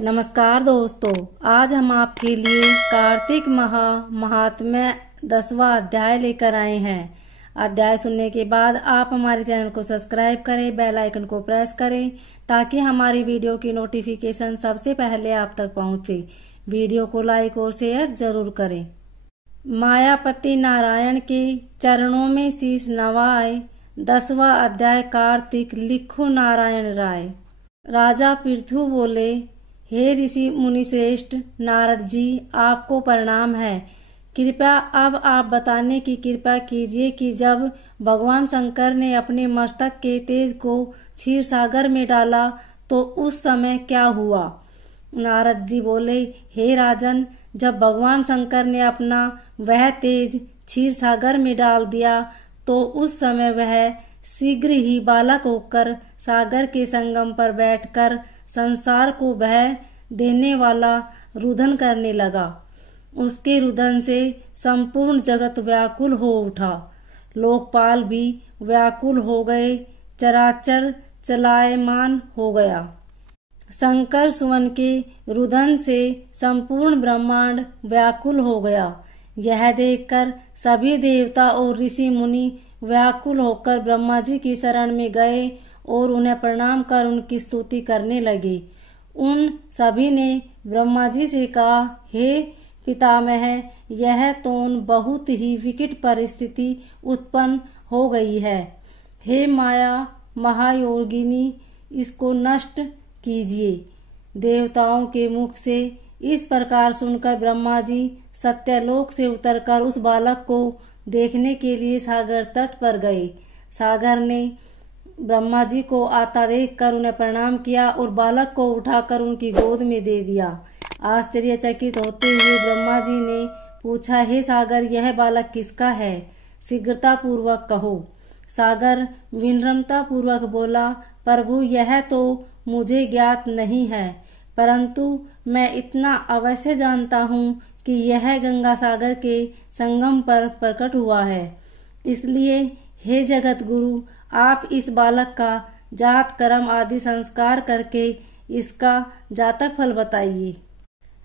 नमस्कार दोस्तों, आज हम आपके लिए कार्तिक माह महात्म्य 10वां अध्याय लेकर आए हैं। अध्याय सुनने के बाद आप हमारे चैनल को सब्सक्राइब करें, बेल आइकन को प्रेस करें ताकि हमारी वीडियो की नोटिफिकेशन सबसे पहले आप तक पहुंचे। वीडियो को लाइक और शेयर जरूर करें। मायापति नारायण के चरणों में शीश नवाए। 10वां अध्याय कार्तिक। लिखो नारायण राय। राजा पृथु बोले, हे ऋषि मुनि श्रेष्ठ नारद जी, आपको प्रणाम है। कृपया अब आप बताने की कृपा कीजिए कि जब भगवान शंकर ने अपने मस्तक के तेज को क्षीर सागर में डाला तो उस समय क्या हुआ। नारद जी बोले, हे राजन, जब भगवान शंकर ने अपना वह तेज क्षीर सागर में डाल दिया तो उस समय वह शीघ्र ही बालक होकर सागर के संगम पर बैठकर संसार को बह देने वाला रुदन करने लगा। उसके रुदन से संपूर्ण जगत व्याकुल हो उठा। लोकपाल भी व्याकुल हो गए। चराचर चलायमान हो गया। शंकर सुवन के रुदन से संपूर्ण ब्रह्मांड व्याकुल हो गया। यह देखकर सभी देवता और ऋषि मुनि व्याकुल होकर ब्रह्मा जी की शरण में गए और उन्हें प्रणाम कर उनकी स्तुति करने लगे। उन सभी ने ब्रह्मा जी से कहा, हे पितामह, यह तो बहुत ही विकट परिस्थिति उत्पन्न हो गई है। हे माया महायोगिनी, इसको नष्ट कीजिए। देवताओं के मुख से इस प्रकार सुनकर ब्रह्मा जी सत्यलोक से उतरकर उस बालक को देखने के लिए सागर तट पर गए। सागर ने ब्रह्मा जी को आता देखकर उन्हें प्रणाम किया और बालक को उठाकर उनकी गोद में दे दिया। आश्चर्यचकित होते हुए ब्रह्मा जी ने पूछा, हे सागर, यह बालक किसका है? शीघ्रता पूर्वक कहो। सागर विनम्रता पूर्वक बोला, प्रभु, यह तो मुझे ज्ञात नहीं है, परंतु मैं इतना अवश्य जानता हूँ कि यह गंगा सागर के संगम पर प्रकट हुआ है। इसलिए हे जगत गुरु, आप इस बालक का जात कर्म आदि संस्कार करके इसका जातक फल बताइए।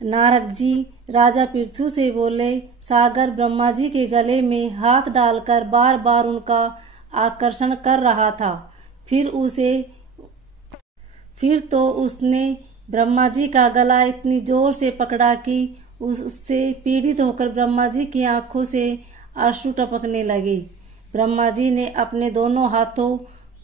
नारद जी राजा पृथु से बोले, सागर ब्रह्मा जी के गले में हाथ डालकर बार बार उनका आकर्षण कर रहा था। फिर तो उसने ब्रह्मा जी का गला इतनी जोर से पकड़ा कि उससे पीड़ित होकर ब्रह्मा जी की आंखों से अश्रु टपकने लगे। ब्रह्मा जी ने अपने दोनों हाथों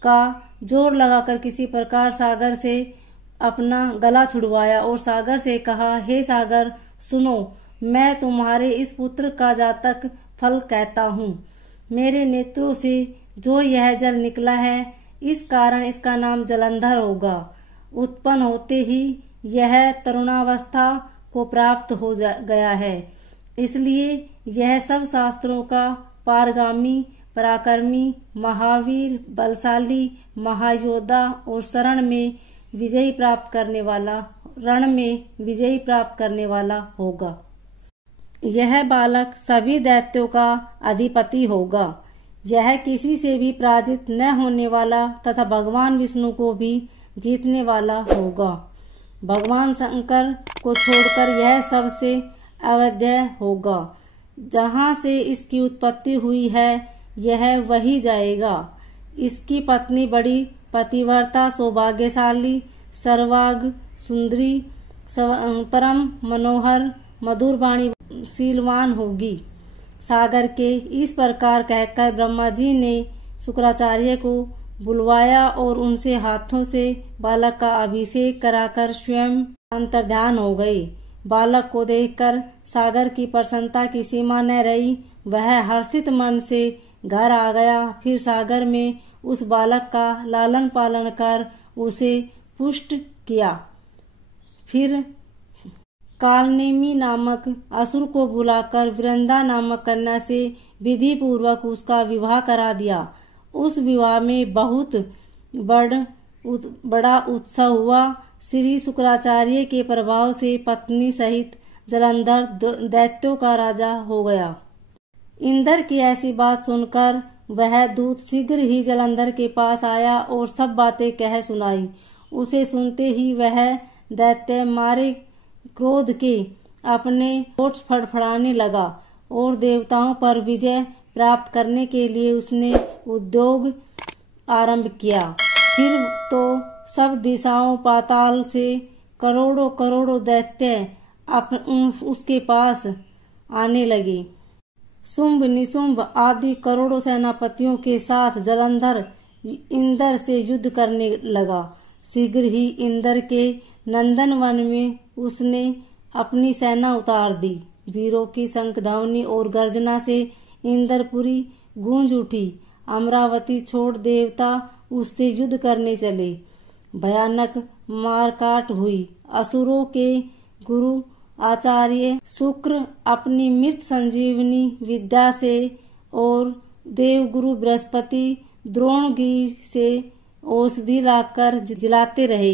का जोर लगाकर किसी प्रकार सागर से अपना गला छुड़वाया और सागर से कहा, हे सागर, सुनो, मैं तुम्हारे इस पुत्र का जातक फल कहता हूँ। मेरे नेत्रों से जो यह जल निकला है, इस कारण इसका नाम जलंधर होगा। उत्पन्न होते ही यह तरुणावस्था को प्राप्त हो गया है, इसलिए यह सब शास्त्रों का पारगामी, पराक्रमी, महावीर, बलशाली, महायोद्धा और रण में विजय प्राप्त करने वाला होगा। यह बालक सभी दैत्यों का अधिपति होगा। यह किसी से भी पराजित न होने वाला तथा भगवान विष्णु को भी जीतने वाला होगा। भगवान शंकर को छोड़कर यह सबसे अवैध होगा। जहाँ से इसकी उत्पत्ति हुई है, यह वही जाएगा। इसकी पत्नी बड़ी पतिव्रता, सौभाग्यशाली, सर्वांग सुंदरी, परम मनोहर, मधुर वाणी शीलवान होगी। सागर के इस प्रकार कहकर ब्रह्मा जी ने शुक्राचार्य को बुलवाया और उनसे हाथों से बालक का अभिषेक कराकर स्वयं अंतर्ध्यान हो गए। बालक को देखकर सागर की प्रसन्नता की सीमा न रही। वह हर्षित मन से घर आ गया। फिर सागर में उस बालक का लालन पालन कर उसे पुष्ट किया। फिर कालनेमी नामक असुर को बुलाकर वृंदा नामक कन्या से विधि पूर्वक उसका विवाह करा दिया। उस विवाह में बहुत बड़ा उत्सव हुआ। श्री शुक्राचार्य के प्रभाव से पत्नी सहित जलंधर दैत्यों का राजा हो गया। इंद्र की ऐसी बात सुनकर वह दूत शीघ्र ही जलंधर के पास आया और सब बातें कह सुनाई। उसे सुनते ही वह दैत्य मारे क्रोध के अपने होठ फड़फड़ाने लगा और देवताओं पर विजय प्राप्त करने के लिए उसने उद्योग आरंभ किया। फिर तो सब दिशाओं पाताल से करोड़ों करोड़ों दैत्य उसके पास आने लगे। शुंभ निशुंभ आदि करोड़ों सेनापतियों के साथ जलंधर इंद्र से युद्ध करने लगा। शीघ्र ही इंद्र के नंदनवन में उसने अपनी सेना उतार दी। वीरों की शंखध्वनि और गर्जना से इंद्रपुरी गूंज उठी। अमरावती छोड़ देवता उससे युद्ध करने चले। भयानक मारकाट हुई। असुरों के गुरु आचार्य शुक्र अपनी मृत संजीवनी विद्या से और देवगुरु बृहस्पति द्रोणगिरी से औषधि लाकर जिलाते रहे।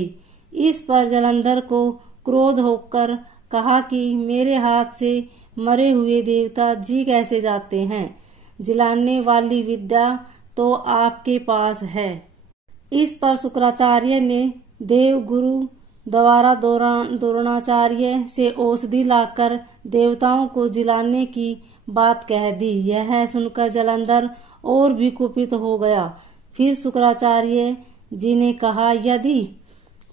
इस पर जलंधर को क्रोध होकर कहा कि मेरे हाथ से मरे हुए देवता जी कैसे जाते हैं? जिलाने वाली विद्या तो आपके पास है। इस पर शुक्राचार्य ने देवगुरु द्वारा द्रोणाचार्य से औषधि लाकर देवताओं को जिलाने की बात कह दी। यह सुनकर जलंधर और भी कुपित हो गया। फिर शुक्राचार्य जी ने कहा, यदि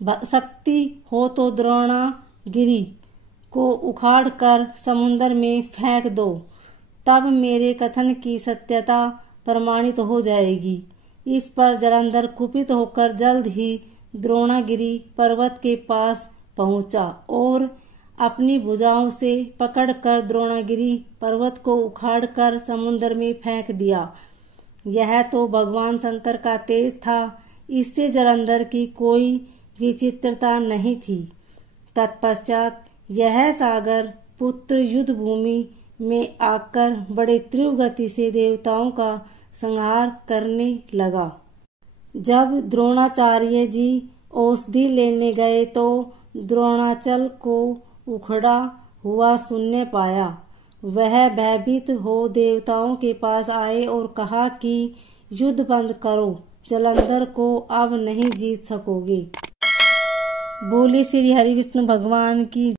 शक्ति हो तो द्रोणागिरी को उखाड़कर समुद्र में फेंक दो, तब मेरे कथन की सत्यता प्रमाणित हो जाएगी। इस पर जलंधर कुपित होकर जल्द ही द्रोणागिरी पर्वत के पास पहुंचा और अपनी भुजाओं से पकड़कर द्रोणागिरी पर्वत को उखाड़कर समुद्र में फेंक दिया। यह तो भगवान शंकर का तेज था। इससे जलंधर की कोई विचित्रता नहीं थी। तत्पश्चात यह सागर पुत्र युद्ध भूमि में आकर बड़े तीव्र गति से देवताओं का संहार करने लगा। जब द्रोणाचार्य जी औषधि लेने गए तो द्रोणाचल को उखड़ा हुआ सुनने पाया। वह भयभीत हो देवताओं के पास आए और कहा कि युद्ध बंद करो, जलंधर को अब नहीं जीत सकोगे। बोले श्री हरि विष्णु भगवान की।